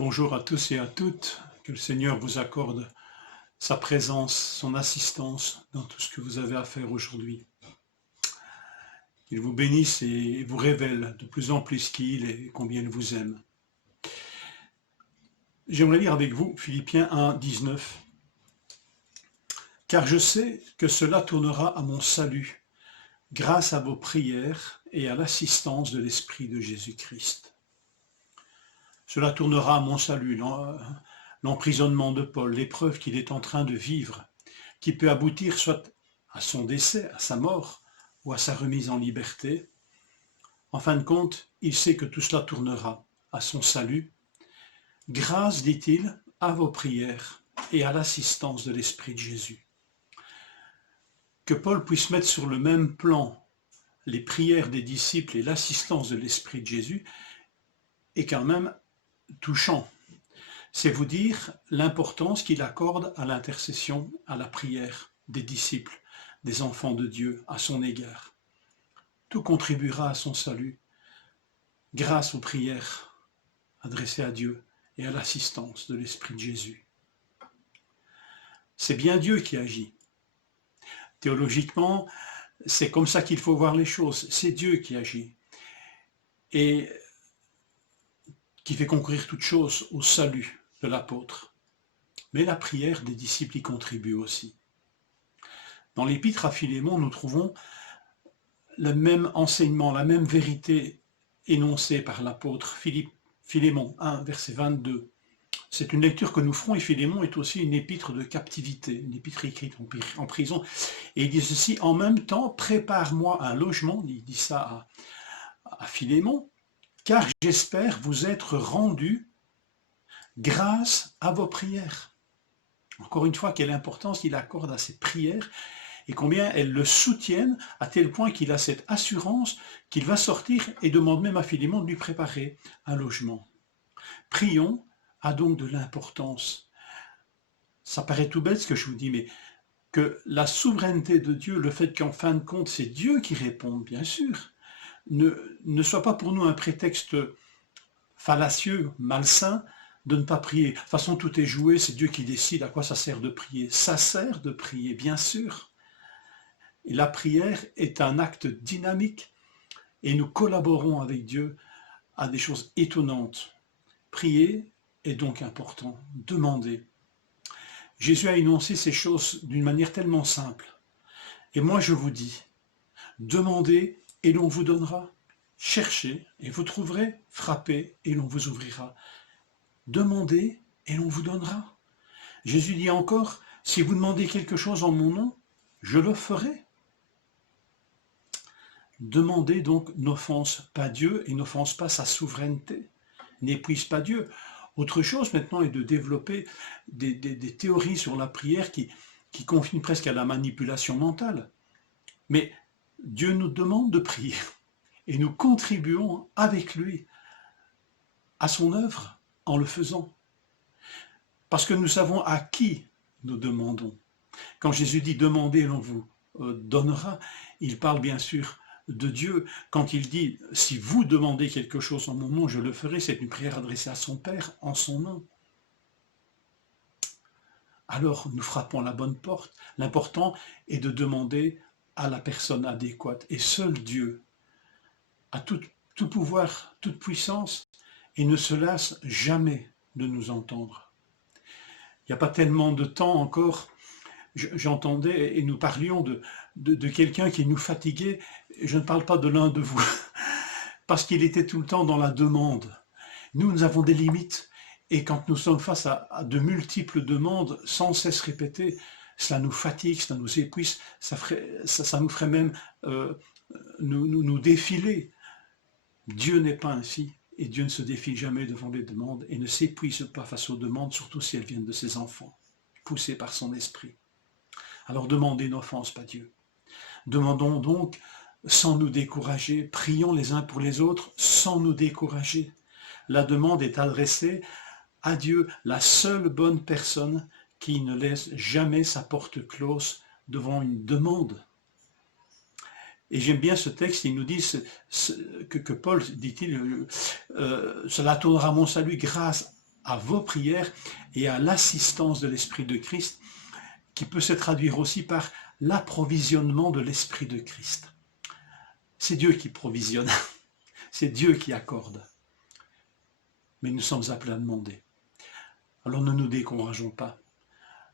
Bonjour à tous et à toutes, que le Seigneur vous accorde sa présence, son assistance dans tout ce que vous avez à faire aujourd'hui. Qu'il vous bénisse et vous révèle de plus en plus qui il est et combien il vous aime. J'aimerais lire avec vous Philippiens 1, 19. Car je sais que cela tournera à mon salut, grâce à vos prières et à l'assistance de l'Esprit de Jésus-Christ. Cela tournera à mon salut, l'emprisonnement de Paul, l'épreuve qu'il est en train de vivre, qui peut aboutir soit à son décès, à sa mort, ou à sa remise en liberté. En fin de compte, il sait que tout cela tournera à son salut, grâce, dit-il, à vos prières et à l'assistance de l'Esprit de Jésus. Que Paul puisse mettre sur le même plan les prières des disciples et l'assistance de l'Esprit de Jésus est quand même touchant. C'est vous dire l'importance qu'il accorde à l'intercession, à la prière des disciples, des enfants de Dieu à son égard. Tout contribuera à son salut grâce aux prières adressées à Dieu et à l'assistance de l'Esprit de Jésus. C'est bien Dieu qui agit. Théologiquement, c'est comme ça qu'il faut voir les choses. C'est Dieu qui agit et qui fait concourir toute chose au salut de l'apôtre. Mais la prière des disciples y contribue aussi. Dans l'épître à Philémon, nous trouvons le même enseignement, la même vérité énoncée par l'apôtre Philémon 1, verset 22. C'est une lecture que nous ferons et Philémon est aussi une épître de captivité, une épître écrite en prison. Et il dit ceci, en même temps, prépare-moi un logement, il dit ça à Philémon, car j'espère vous être rendu grâce à vos prières. Encore une fois, quelle importance il accorde à ces prières et combien elles le soutiennent à tel point qu'il a cette assurance qu'il va sortir et demande même à Philémon de lui préparer un logement. Prions a donc de l'importance. Ça paraît tout bête ce que je vous dis, mais que la souveraineté de Dieu, le fait qu'en fin de compte c'est Dieu qui répond, bien sûr, ne soit pas pour nous un prétexte fallacieux, malsain, de ne pas prier. De toute façon, tout est joué, c'est Dieu qui décide à quoi ça sert de prier. Ça sert de prier, bien sûr. Et la prière est un acte dynamique et nous collaborons avec Dieu à des choses étonnantes. Prier est donc important, demander. Jésus a énoncé ces choses d'une manière tellement simple. Et moi je vous dis, demandez et l'on vous donnera. Cherchez et vous trouverez, frappez et l'on vous ouvrira. Demandez et l'on vous donnera. Jésus dit encore, si vous demandez quelque chose en mon nom, je le ferai. Demandez donc n'offense pas Dieu et n'offense pas sa souveraineté. N'épuise pas Dieu. Autre chose maintenant est de développer des théories sur la prière qui confinent presque à la manipulation mentale. Mais Dieu nous demande de prier et nous contribuons avec lui à son œuvre en le faisant. Parce que nous savons à qui nous demandons. Quand Jésus dit « demandez et l'on vous donnera », il parle bien sûr de Dieu. Quand il dit « si vous demandez quelque chose en mon nom, je le ferai », c'est une prière adressée à son Père en son nom. Alors nous frappons la bonne porte. L'important est de demander à la personne adéquate. Et seul Dieu a tout pouvoir, toute puissance, et ne se lasse jamais de nous entendre. Il n'y a pas tellement de temps encore, j'entendais et nous parlions de quelqu'un qui nous fatiguait. Je ne parle pas de l'un de vous, parce qu'il était tout le temps dans la demande. Nous avons des limites, et quand nous sommes face à de multiples demandes sans cesse répétées, cela nous fatigue, cela nous épuise, ça nous ferait même nous défiler. Dieu n'est pas ainsi, et Dieu ne se défile jamais devant les demandes, et ne s'épuise pas face aux demandes, surtout si elles viennent de ses enfants, poussés par son esprit. Alors demandez n'offense pas Dieu. Demandons donc sans nous décourager, prions les uns pour les autres sans nous décourager. La demande est adressée à Dieu, la seule bonne personne qui ne laisse jamais sa porte close devant une demande. Et j'aime bien ce texte, il nous dit que Paul, dit-il, cela tournera mon salut grâce à vos prières et à l'assistance de l'Esprit de Christ, qui peut se traduire aussi par l'approvisionnement de l'Esprit de Christ. C'est Dieu qui provisionne, c'est Dieu qui accorde. Mais nous sommes appelés à demander. Alors ne nous décourageons pas,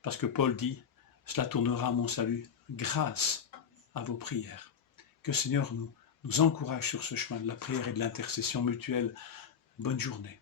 parce que Paul dit, cela tournera à mon salut grâce à vos prières. Que le Seigneur nous encourage sur ce chemin de la prière et de l'intercession mutuelle. Bonne journée.